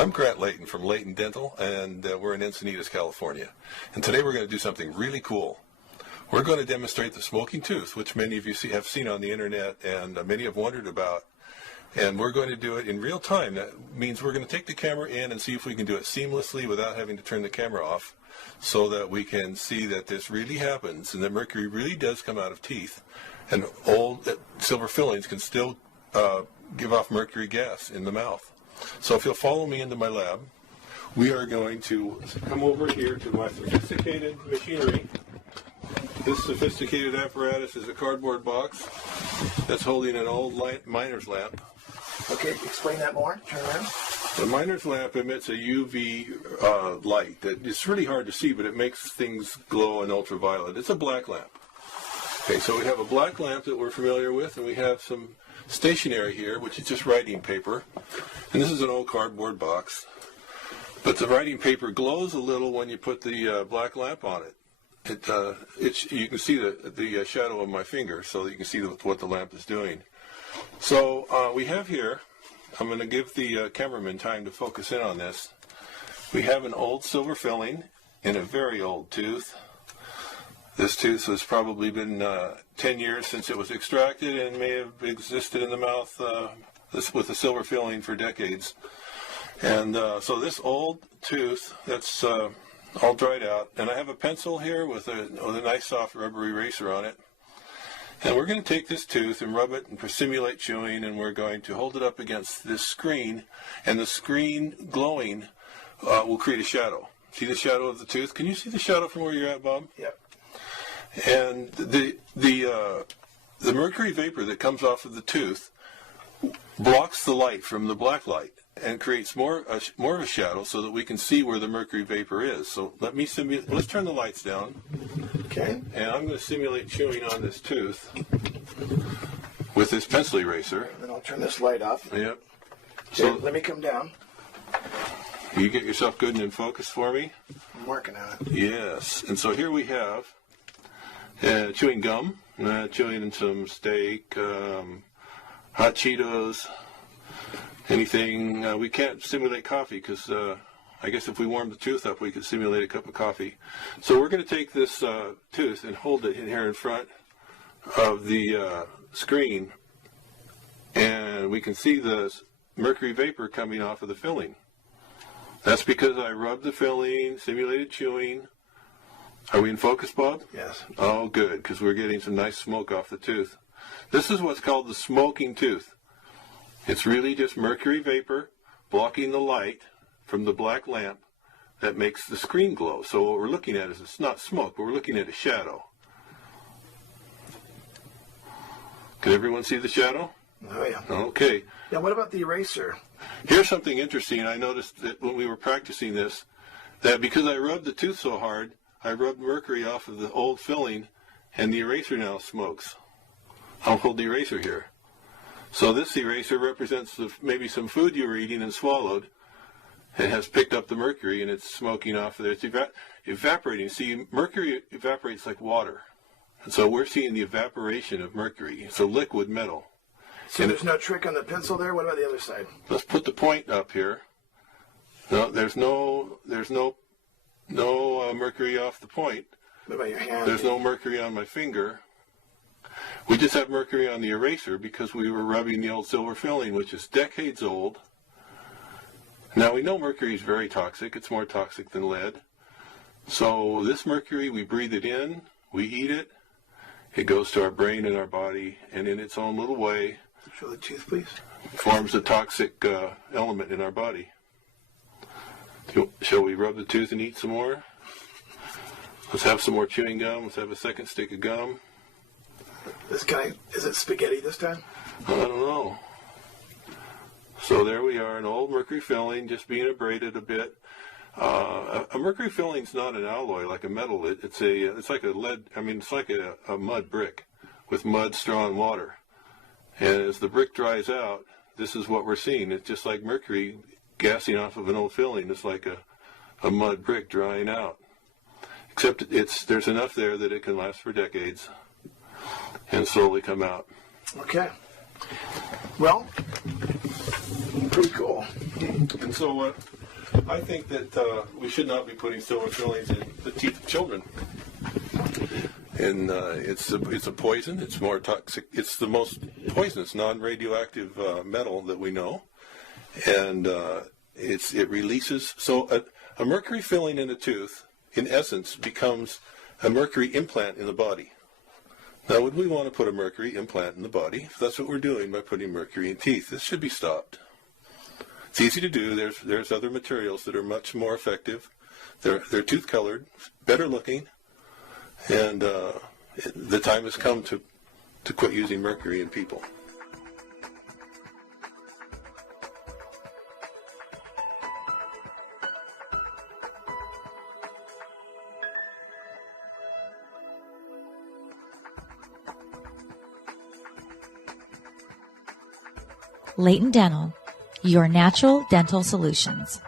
I'm Grant Layton from Layton Dental, and we're in Encinitas, California. And today we're going to do something really cool. We're going to demonstrate the smoking tooth, which many of you have seen on the internet and many have wondered about. And we're going to do it in real time. That means we're going to take the camera in and see if we can do it seamlessly without having to turn the camera off, so that we can see that this really happens and that mercury really does come out of teeth. And old silver fillings can still give off mercury gas in the mouth. So if you'll follow me into my lab, we are going to come over here to my sophisticated machinery. This sophisticated apparatus is a cardboard box that's holding an old miner's lamp. Okay, explain that more. Turn around. The miner's lamp emits a UV light that it's really hard to see, but it makes things glow in ultraviolet. It's a black lamp. Okay, so we have a black lamp that we're familiar with, and we have some stationery here, which is just writing paper. And this is an old cardboard box. But the writing paper glows a little when you put the black lamp on it. You can see the shadow of my finger, so that you can see what the lamp is doing. So we have here, I'm going to give the cameraman time to focus in on this. We have an old silver filling in a very old tooth. This tooth has probably been 10 years since it was extracted and may have existed in the mouth with a silver filling for decades. And so this old tooth that's all dried out, and I have a pencil here with a nice soft rubber eraser on it. And we're going to take this tooth and rub it and simulate chewing, and we're going to hold it up against this screen, and the screen glowing will create a shadow. See the shadow of the tooth? Can you see the shadow from where you're at, Bob? Yep. And the mercury vapor that comes off of the tooth blocks the light from the black light and creates more of a shadow, so that we can see where the mercury vapor is. So let's turn the lights down. Okay. And I'm going to simulate chewing on this tooth with this pencil eraser. And then I'll turn this light off. Yep. Okay, So let me come down. You get yourself good and in focus for me? I'm working on it. Yes. And so here we have chewing gum, chewing some steak, hot Cheetos, anything. We can't simulate coffee because I guess if we warm the tooth up, we could simulate a cup of coffee. So we're going to take this tooth and hold it in here in front of the screen, and we can see the mercury vapor coming off of the filling. That's because I rubbed the filling, simulated chewing. Are we in focus, Bob? Yes. Oh, good, because we're getting some nice smoke off the tooth. This is what's called the smoking tooth. It's really just mercury vapor blocking the light from the black lamp that makes the screen glow. So what we're looking at is it's not smoke, but we're looking at a shadow. Can everyone see the shadow? Oh, yeah. Okay. Now, what about the eraser? Here's something interesting. I noticed that when we were practicing this, that because I rubbed the tooth so hard, I rubbed mercury off of the old filling, and the eraser now smokes. I'll hold the eraser here. So this eraser represents maybe some food you were eating and swallowed. It has picked up the mercury, and it's smoking off of there. It's evaporating. See, mercury evaporates like water. And so we're seeing the evaporation of mercury. It's a liquid metal. So there's no trick on the pencil there? What about the other side? Let's put the point up here. No, there's no mercury off the point. What about your hand? There's no mercury on my finger. We just have mercury on the eraser because we were rubbing the old silver filling, which is decades old. Now we know mercury is very toxic. It's more toxic than lead. So this mercury, we breathe it in, we eat it, it goes to our brain and our body, and in its own little way, show the tooth, please. Forms a toxic element in our body. Shall we rub the tooth and eat some more? Let's have some more chewing gum. Let's have a second stick of gum. This guy, is it spaghetti this time? I don't know. So there we are, an old mercury filling just being abraded a bit. A mercury filling's not an alloy like a metal. It's like a lead. I mean, it's like a mud brick with mud, straw, and water. And as the brick dries out, this is what we're seeing. It's just like mercury gassing off of an old filling. It's like a mud brick drying out. Except there's enough there that it can last for decades and slowly come out. Okay. Well, Pretty cool. And so I think that we should not be putting silver fillings in the teeth of children. And it's a poison. It's more toxic. It's the most poisonous non-radioactive metal that we know, and it releases. So a mercury filling in a tooth, in essence, becomes a mercury implant in the body. Now, would we want to put a mercury implant in the body? That's what we're doing by putting mercury in teeth. This should be stopped. It's easy to do. There's other materials that are much more effective. They're tooth colored, better looking. And the time has come to quit using mercury in people. Layton Dental, your natural dental solutions.